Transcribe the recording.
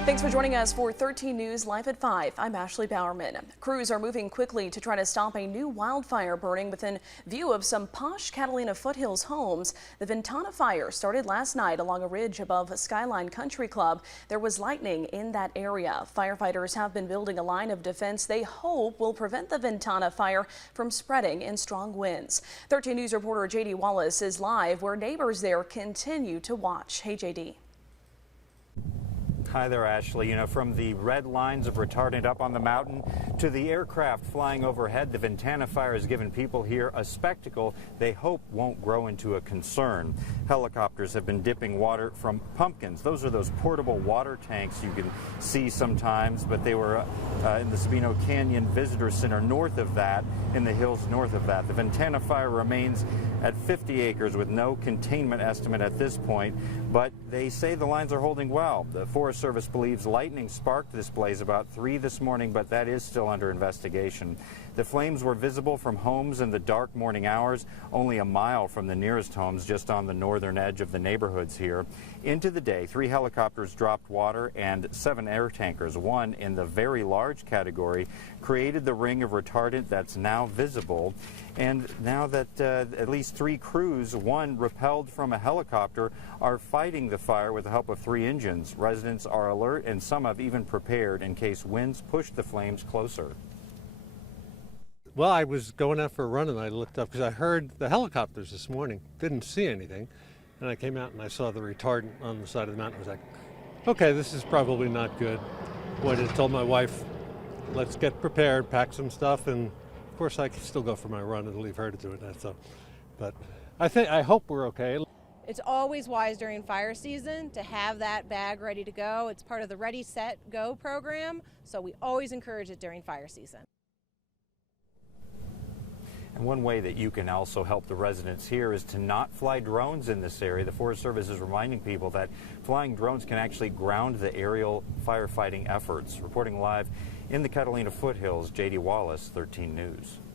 Thanks for joining us for 13 News Live at 5. I'm Ashley Bowerman. Crews are moving quickly to try to stop a new wildfire burning within view of some posh Catalina foothills homes. The Ventana Fire started last night along a ridge above Skyline Country Club. There was lightning in that area. Firefighters have been building a line of defense they hope will prevent the Ventana Fire from spreading in strong winds. 13 News reporter JD Wallace is live where neighbors there continue to watch. Hey, JD. Hi there, Ashley. You know, from the red lines of retardant up on the mountain to the aircraft flying overhead, the Ventana Fire has given people here a spectacle they hope won't grow into a concern. Helicopters have been dipping water from pumpkins. Those are those portable water tanks you can see sometimes, but they were in the Sabino Canyon Visitor Center north of that, in the hills north of that. The Ventana Fire remains at 50 acres with no containment estimate at this point, but they say the lines are holding well. The Forest Service believes lightning sparked this blaze about 3 this morning, but that is still under investigation. The flames were visible from homes in the dark morning hours, only a mile from the nearest homes, just on the northern edge of the neighborhoods here. Into the day, 3 helicopters dropped water and 7 air tankers, one in the very large category, created the ring of retardant that's now visible. And now that at least 3 crews, one repelled from a helicopter, are fighting the fire with the help of 3 engines. Residents are alert, and some have even prepared in case winds push the flames closer. Well, I was going out for a run and I looked up because I heard the helicopters this morning. Didn't see anything. And I came out and I saw the retardant on the side of the mountain. I was like, okay, this is probably not good. Boy, I told my wife, let's get prepared, pack some stuff. And of course, I can still go for my run and leave her to do it. So, but I hope we're okay. It's always wise during fire season to have that bag ready to go. It's part of the Ready, Set, Go program. So we always encourage it during fire season. And one way that you can also help the residents here is to not fly drones in this area. The Forest Service is reminding people that flying drones can actually ground the aerial firefighting efforts. Reporting live in the Catalina foothills, JD Wallace, 13 News.